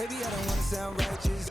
Baby, I don't wanna sound righteous.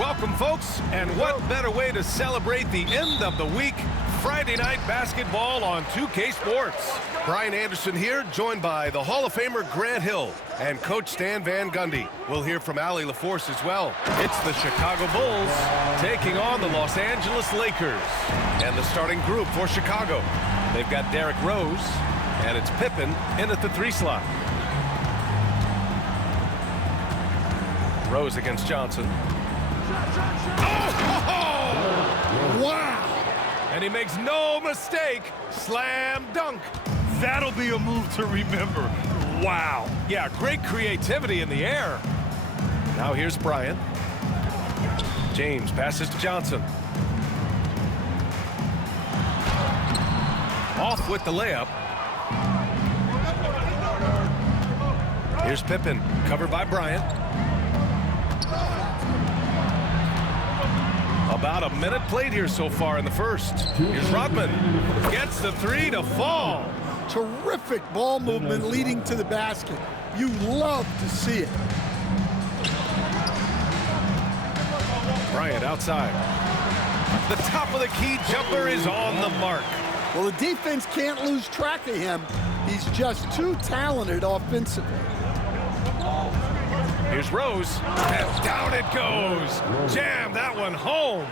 Welcome, folks, and what better way to celebrate the end of the week? Friday night basketball on 2K Sports. Brian Anderson here, joined by the Hall of Famer Grant Hill and Coach Stan Van Gundy. We'll hear from Allie LaForce as well. It's the Chicago Bulls taking on the Los Angeles Lakers. And the starting group for Chicago. They've got Derrick Rose, and it's Pippen in at the 3 slot. Rose against Johnson. Oh! Wow! And he makes no mistake. Slam dunk. That'll be a move to remember. Wow. Yeah, great creativity in the air. Now here's Bryant. James passes to Johnson. Off with the layup. Here's Pippen, covered by Bryant. About a minute played here so far in the first. Here's Rodman. Gets the 3 to fall. Terrific ball movement leading to the basket. You love to see it. Bryant outside. The top of the key jumper is on the mark. Well, the defense can't lose track of him. He's just too talented offensively. Here's Rose, and down it goes. Jam that one home.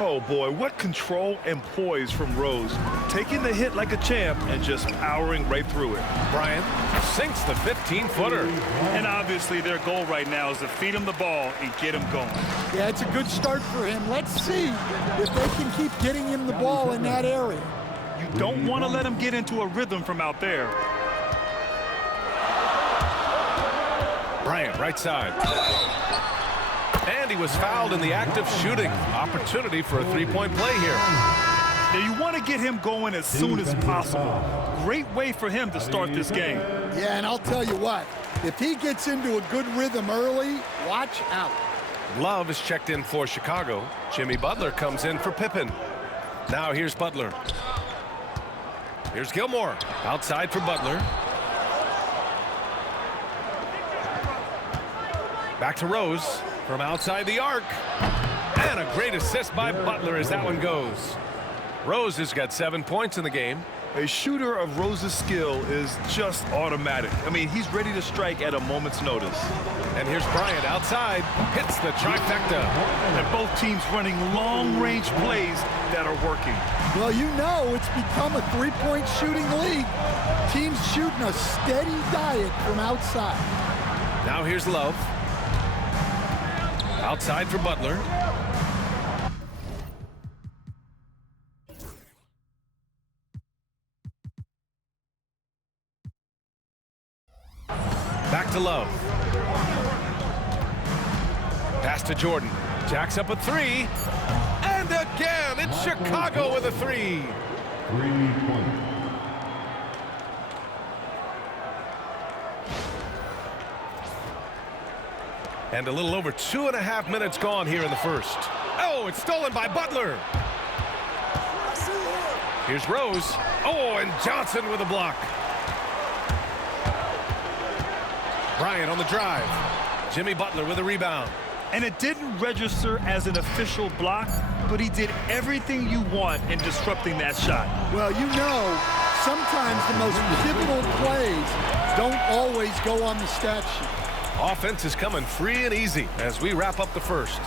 Oh, boy, what control and poise from Rose. Taking the hit like a champ and just powering right through it. Bryant sinks the 15-footer. And obviously their goal right now is to feed him the ball and get him going. Yeah, it's a good start for him. Let's see if they can keep getting him the ball in that area. You don't want to let him get into a rhythm from out there. Bryant, right side. And he was fouled in the act of shooting. Opportunity for a three-point play here. Now you want to get him going as soon as possible. Great way for him to start this game. Yeah, and I'll tell you what, if he gets into a good rhythm early, watch out. Love is checked in for Chicago. Jimmy Butler comes in for Pippen. Now here's Butler. Here's Gilmore. Outside for Butler. Back to Rose from outside the arc. And a great assist by Butler as that one goes. Rose has got 7 points in the game. A shooter of Rose's skill is just automatic. I mean, he's ready to strike at a moment's notice. And here's Bryant outside. Hits the trifecta. And both teams running long-range plays that are working. Well, you know it's become a three-point shooting league. Teams shooting a steady diet from outside. Now here's Love. Outside for Butler. Back to Love. Pass to Jordan. Jacks up a 3. And again, it's Chicago with a 3. 3-point. And a little over 2.5 minutes gone here in the first. Oh, it's stolen by Butler. Here's Rose. Oh, and Johnson with a block. Bryant on the drive. Jimmy Butler with a rebound. And it didn't register as an official block, but he did everything you want in disrupting that shot. Well, you know, sometimes the most pivotal plays don't always go on the stat sheet. Offense is coming free and easy as we wrap up the first.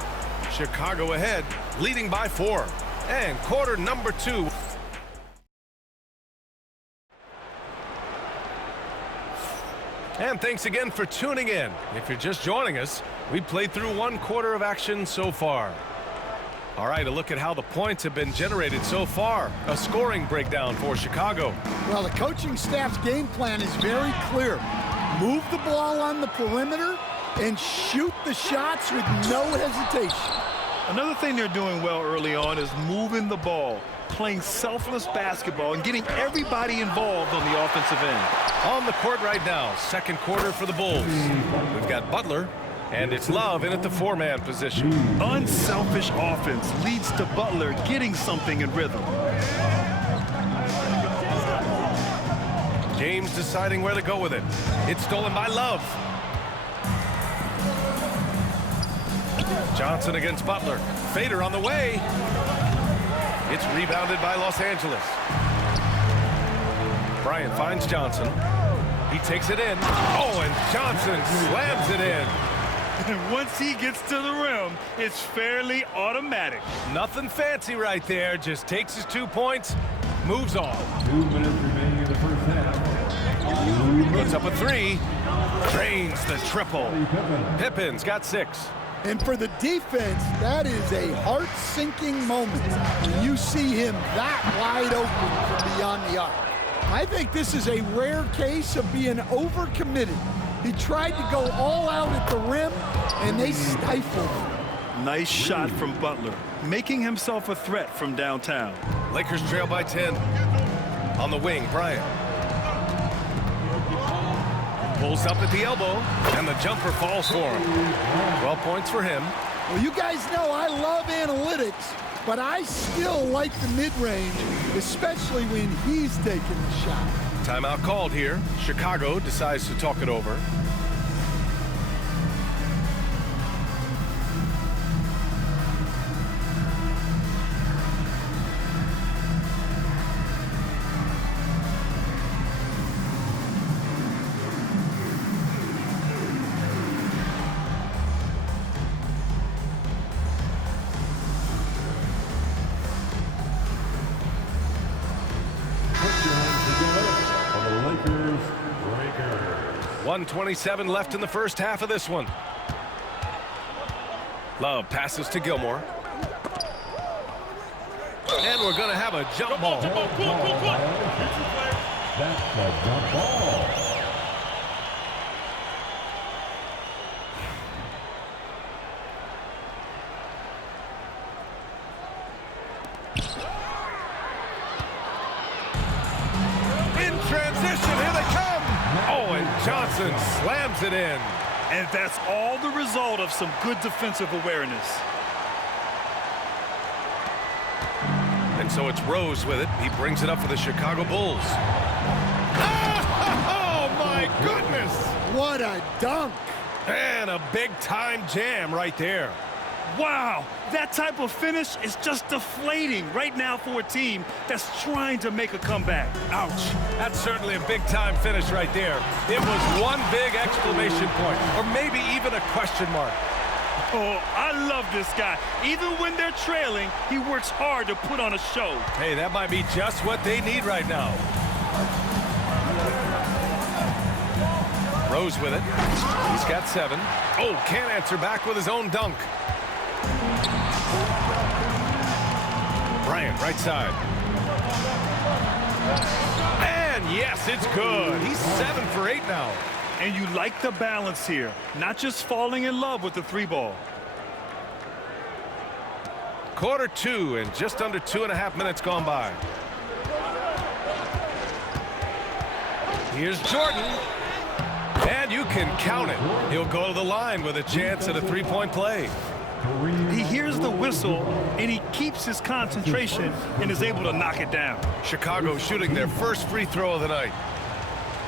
Chicago ahead, leading by 4. And quarter number 2. And thanks again for tuning in. If you're just joining us, we played through 1 quarter of action so far. All right, a look at how the points have been generated so far. A scoring breakdown for Chicago. Well, the coaching staff's game plan is very clear. Move the ball on the perimeter and shoot the shots with no hesitation. Another thing they're doing well early on is moving the ball, playing selfless basketball, and getting everybody involved on the offensive end. On the court right now, second quarter for the Bulls. We've got Butler, and it's Love in at the 4-man position. Unselfish offense leads to Butler getting something in rhythm. James deciding where to go with it. It's stolen by Love. Johnson against Butler. Fader on the way. It's rebounded by Los Angeles. Bryant finds Johnson. He takes it in. Oh, and Johnson slams it in. And once he gets to the rim, it's fairly automatic. Nothing fancy right there. Just takes his 2 points, moves on. 2 minutes remaining in the first half. Puts up a three. Drains the triple. Pippen's got 6. And for the defense, that is a heart-sinking moment when you see him that wide open from beyond the arc. I think this is a rare case of being overcommitted. He tried to go all out at the rim, and they stifled him. Nice shot from Butler, making himself a threat from downtown. Lakers trail by 10. On the wing, Bryant. Pulls up at the elbow, and the jumper falls for him. 12 points for him. Well, you guys know I love analytics, but I still like the mid-range, especially when he's taking the shot. Timeout called here. Chicago decides to talk it over. On the Lakers, breakers. 1:27 left in the first half of this one. Love passes to Gilmore. And we're going to have a jump ball. That's a jump ball. In transition, here they come. Oh, and Johnson slams it in. And that's all the result of some good defensive awareness. And so it's Rose with it. He brings it up for the Chicago Bulls. Oh, my goodness. What a dunk. And a big-time jam right there. Wow, that type of finish is just deflating right now for a team that's trying to make a comeback. Ouch. That's certainly a big-time finish right there. It was one big exclamation point, or maybe even a question mark. Oh, I love this guy. Even when they're trailing, he works hard to put on a show. Hey, that might be just what they need right now. Rose with it. He's got 7. Oh, can't answer back with his own dunk. Bryant, right side. And yes, it's good. He's 7 for 8 now. And you like the balance here, not just falling in love with the 3-ball. Quarter 2 and just under 2.5 minutes gone by. Here's Jordan. And you can count it. He'll go to the line with a chance at a 3-point play. He hears the whistle, and he keeps his concentration and is able to knock it down. Chicago shooting their first free throw of the night.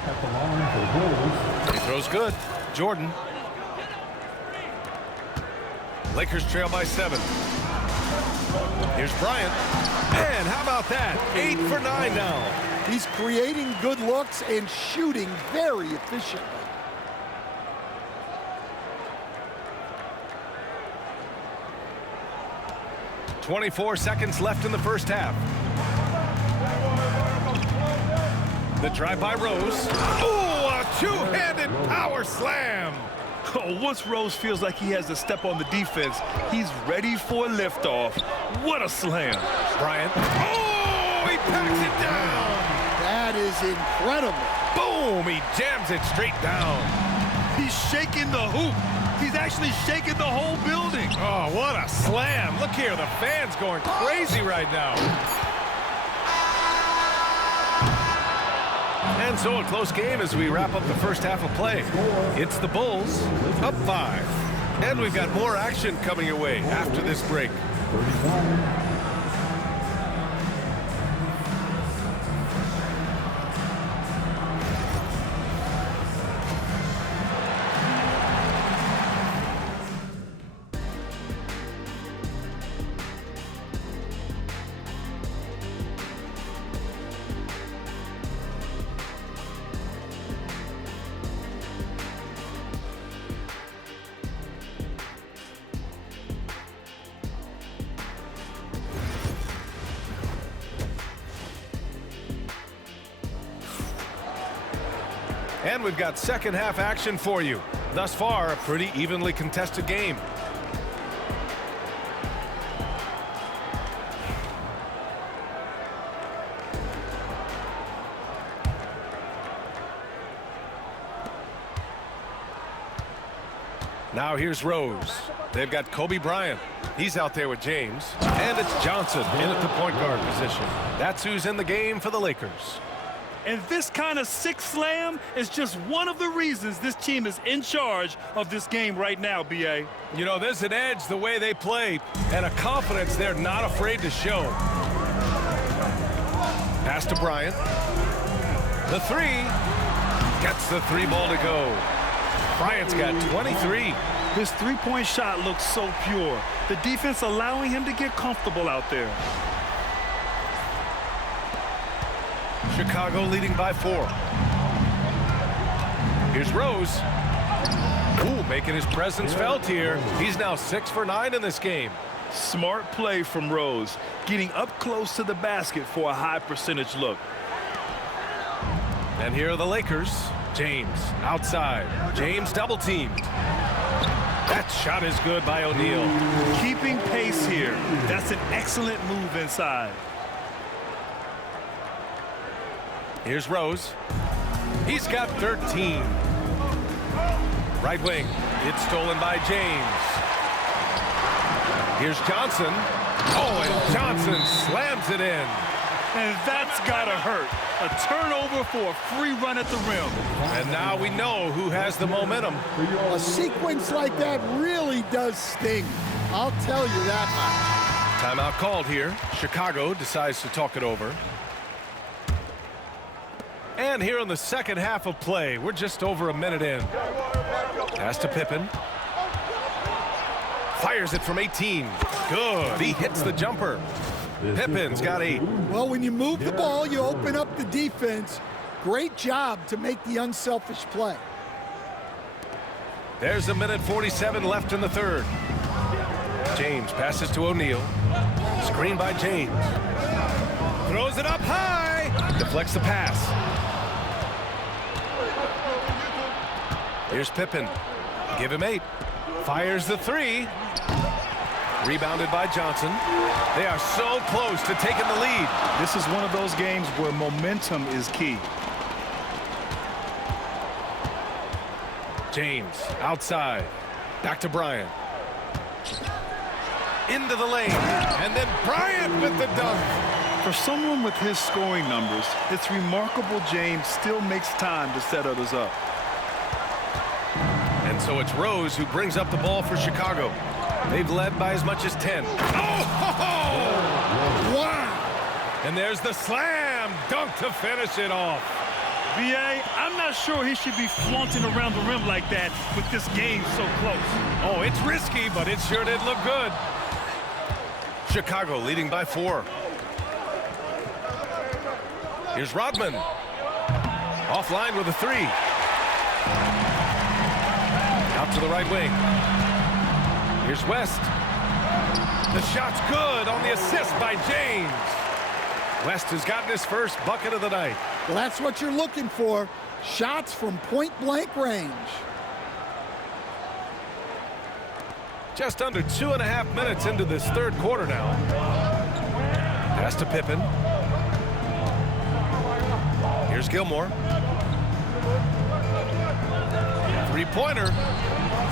At the line for the Bulls. Free throw's good. Jordan. Lakers trail by 7. Here's Bryant. And how about that? 8 for 9 now. He's creating good looks and shooting very efficiently. .24 seconds left in the first half. The drive by Rose. Oh, a two-handed power slam. Oh, once Rose feels like he has to step on the defense, he's ready for a liftoff. What a slam. Bryant. Oh, he packs it down. That is incredible. Boom, he jams it straight down. He's shaking the hoop. He's actually shaking the whole building. Oh, what a slam. Look here, the fans going crazy right now. And so a close game as we wrap up the first half of play. It's the Bulls up 5. And we've got more action coming your way after this break. 31. And we've got second half action for you. Thus far, a pretty evenly contested game. Now here's Rose. They've got Kobe Bryant. He's out there with James. And it's Johnson in at the point guard position. That's who's in the game for the Lakers. And this kind of sick slam is just one of the reasons this team is in charge of this game right now, B.A. You know, there's an edge the way they play and a confidence they're not afraid to show. Pass to Bryant. The three. Gets the three ball to go. Bryant's got 23. His three-point shot looks so pure. The defense allowing him to get comfortable out there. Chicago leading by 4. Here's Rose. Ooh, making his presence felt here. He's now 6 for 9 in this game. Smart play from Rose, getting up close to the basket for a high percentage look. And here are the Lakers. James outside. James double teamed. That shot is good by O'Neal. Keeping pace here. That's an excellent move inside. Here's Rose. He's got 13. Right wing. It's stolen by James. Here's Johnson. Oh, and Johnson slams it in. And that's gotta hurt. A turnover for a free run at the rim. And now we know who has the momentum. A sequence like that really does sting. I'll tell you that much. Timeout called here. Chicago decides to talk it over. And here in the second half of play, we're just over a minute in. Pass to Pippen. Fires it from 18. Good. He hits the jumper. Pippen's got 8. Well, when you move the ball, you open up the defense. Great job to make the unselfish play. There's a minute 47 left in the third. James passes to O'Neal. Screen by James. Throws it up high. Deflects the pass. Here's Pippen. Give him 8. Fires the 3. Rebounded by Johnson. They are so close to taking the lead. This is one of those games where momentum is key. James outside. Back to Bryant. Into the lane. And then Bryant with the dunk. For someone with his scoring numbers, it's remarkable James still makes time to set others up. And so it's Rose who brings up the ball for Chicago. They've led by as much as 10. Oh! Wow! And there's the slam dunk to finish it off. B.A., I'm not sure he should be flaunting around the rim like that with this game so close. Oh, it's risky, but it sure did look good. Chicago leading by 4. Here's Rodman. Offline with a 3. Out to the right wing. Here's West. The shot's good on the assist by James. West has gotten his first bucket of the night. Well, that's what you're looking for. Shots from point-blank range. Just under 2.5 minutes into this third quarter now. Pass to Pippen. Here's Gilmore. Three-pointer.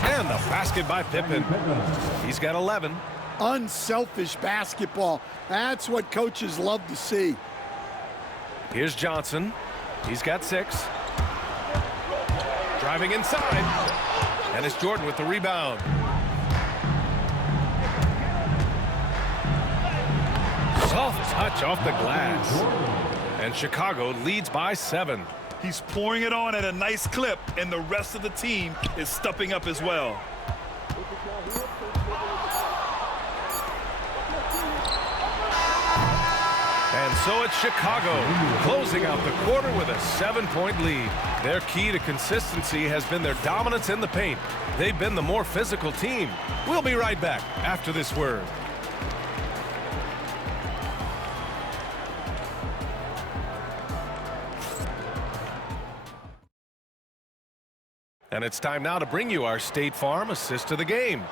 And the basket by Pippen. He's got 11. Unselfish basketball. That's what coaches love to see. Here's Johnson. He's got 6. Driving inside. And it's Jordan with the rebound. Soft touch off the glass. And Chicago leads by 7. He's pouring it on at a nice clip, and the rest of the team is stepping up as well. And so it's Chicago closing out the quarter with a 7-point lead. Their key to consistency has been their dominance in the paint. They've been the more physical team. We'll be right back after this word. And it's time now to bring you our State Farm assist of the game.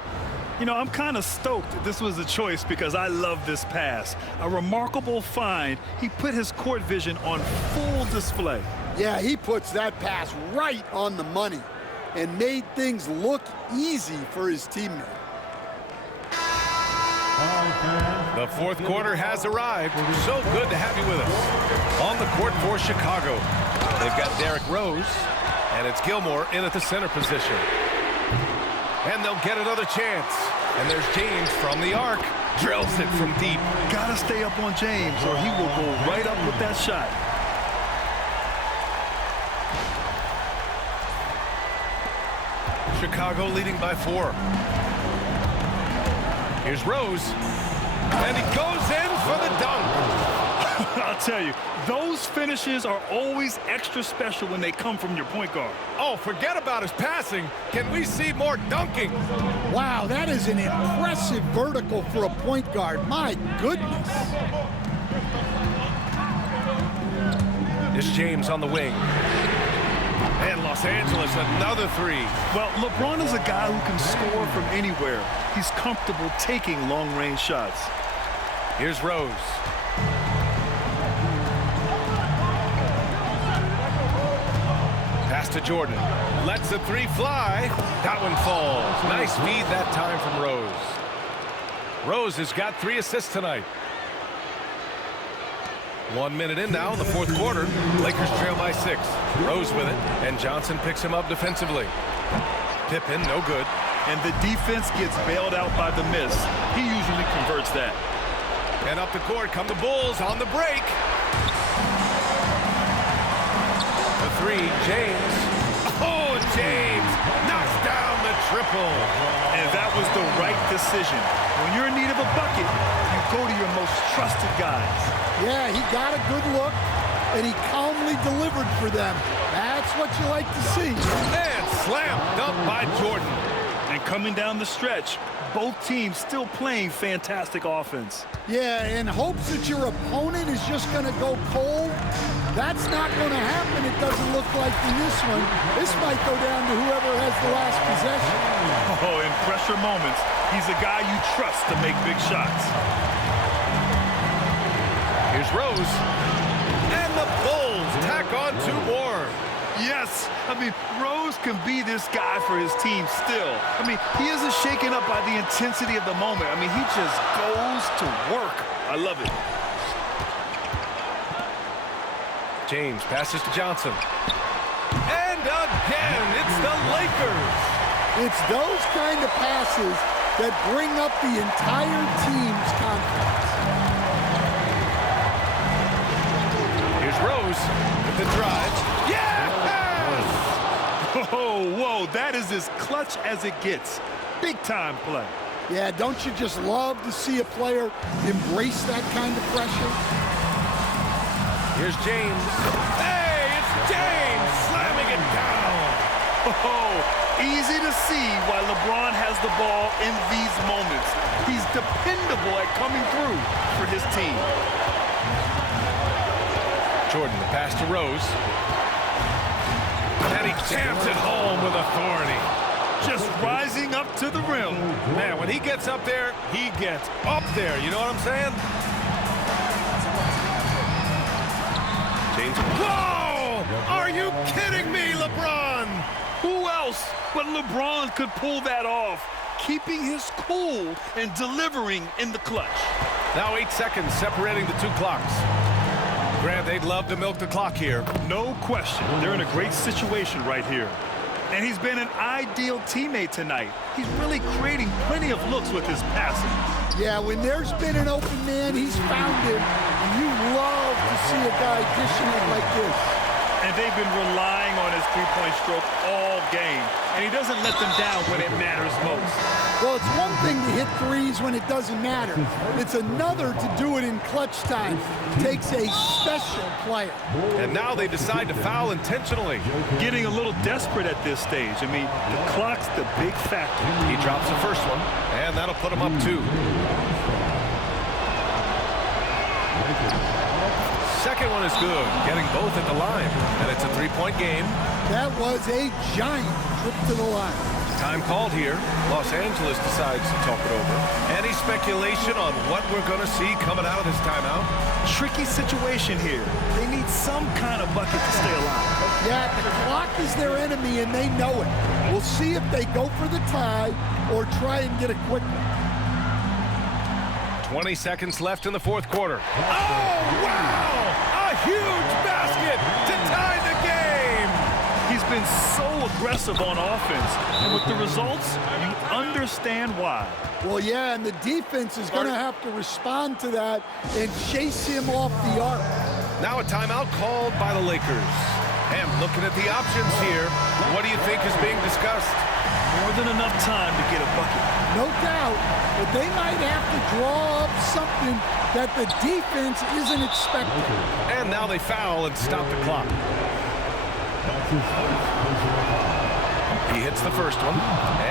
You know, I'm kind of stoked that this was a choice because I love this pass. A remarkable find. He put his court vision on full display. Yeah, he puts that pass right on the money and made things look easy for his teammate. The fourth quarter has arrived. So good to have you with us. On the court for Chicago, they've got Derrick Rose, and it's Gilmore in at the center position. And they'll get another chance. And there's James from the arc. Drills it from deep. Gotta stay up on James or he will go right up with that shot. Chicago leading by 4. Here's Rose. And he goes in for the dunk. I'll tell you, those finishes are always extra special when they come from your point guard. Oh, forget about his passing. Can we see more dunking? Wow, that is an impressive vertical for a point guard. My goodness. It's James on the wing. And Los Angeles, another 3. Well, LeBron is a guy who can score from anywhere. He's comfortable taking long-range shots. Here's Rose. Pass to Jordan. Lets the 3 fly. That one falls. Nice feed that time from Rose. Rose has got 3 assists tonight. 1 minute in now in the fourth quarter. Lakers trail by 6. Rose with it, and Johnson picks him up defensively. Pippen, no good. And the defense gets bailed out by the miss. He usually converts that. And up the court come the Bulls on the break. The 3, James. Oh, James knocks down the triple. And that was the right decision. When you're in need of a bucket, you go to your most trusted guys. Yeah, he got a good look, and he calmly delivered for them. That's what you like to see. And slam dunk by Jordan. And coming down the stretch, both teams still playing fantastic offense. Yeah, in hopes that your opponent is just going to go cold. That's not going to happen, it doesn't look like in this one. This might go down to whoever has the last possession. Oh, in pressure moments, he's a guy you trust to make big shots. Here's Rose. And the Bulls tack on 2 more. Yes, I mean, Rose can be this guy for his team still. I mean, he isn't shaken up by the intensity of the moment. I mean, he just goes to work. I love it. James passes to Johnson. And again, it's the Lakers. It's those kind of passes that bring up the entire team's confidence. Here's Rose with the drive. Yes! Oh, whoa, that is as clutch as it gets. Big time play. Yeah, don't you just love to see a player embrace that kind of pressure? Here's James. Hey, it's James slamming it down. Oh, easy to see why LeBron has the ball in these moments. He's dependable at coming through for his team. Jordan, the pass to Rose. And he jams it home with authority. Just rising up to the rim. Man, when he gets up there, he gets up there. You know what I'm saying? James. Whoa! Are you kidding me, LeBron? Who else but LeBron could pull that off? Keeping his cool and delivering in the clutch. Now 8 seconds separating the 2 clocks. Grant, they'd love to milk the clock here. No question. They're in a great situation right here. And he's been an ideal teammate tonight. He's really creating plenty of looks with his passing. Yeah, when there's been an open man, he's found him. And you love to see a guy dishing it like this. And they've been relying on his three-point stroke all game. And he doesn't let them down when it matters most. Well, it's one thing to hit threes when it doesn't matter. It's another to do it in clutch time. It takes a special player. And now they decide to foul intentionally. Getting a little desperate at this stage. I mean, the clock's the big factor. He drops the first one, and that'll put him up 2. Second one is good, getting both at the line. And it's a 3-point game. That was a giant trip to the line. Time called here. Los Angeles decides to talk it over. Any speculation on what we're going to see coming out of this timeout? Tricky situation here. They need some kind of bucket to stay alive. Yeah, the clock is their enemy, and they know it. We'll see if they go for the tie or try and get a quick one. 20 seconds left in the fourth quarter. Oh, wow! A huge basket to tie the game! He's been so aggressive on offense, and with the results, you understand why. Well, yeah, and the defense is going to have to respond to that and chase him off the arc. Now a timeout called by the Lakers. And looking at the options here, what do you think is being discussed? More than enough time to get a bucket. No doubt, but they might have to draw up something that the defense isn't expecting. And now they foul and stop the clock. That's his first personal foul. He hits the first one,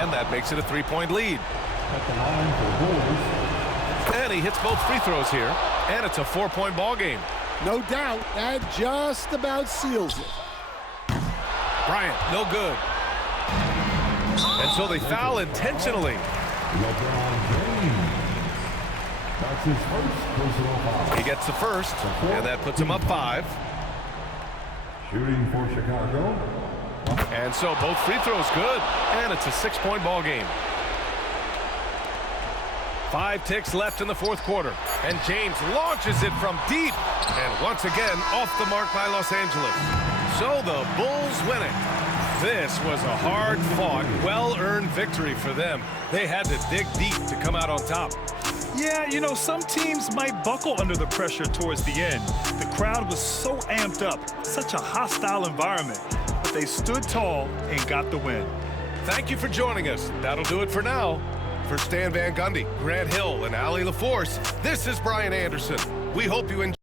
and that makes it a 3-point lead. At the line for Bulls. And he hits both free throws here, and it's a 4-point ball game. No doubt, that just about seals it. Bryant, no good. And so they foul intentionally. LeBron James. That's his first personal foul. He gets the first, and that puts him up 5. Shooting for Chicago. And so both free throws good, and it's a 6-point ball game. 5 ticks left in the fourth quarter, and James launches it from deep, and once again off the mark by Los Angeles. So the Bulls win it. This was a hard-fought, well-earned victory for them. They had to dig deep to come out on top. Yeah, you know, some teams might buckle under the pressure towards the end. The crowd was so amped up, such a hostile environment, but they stood tall and got the win. Thank you for joining us. That'll do it for now. For Stan Van Gundy, Grant Hill, and Allie LaForce, this is Brian Anderson. We hope you enjoy.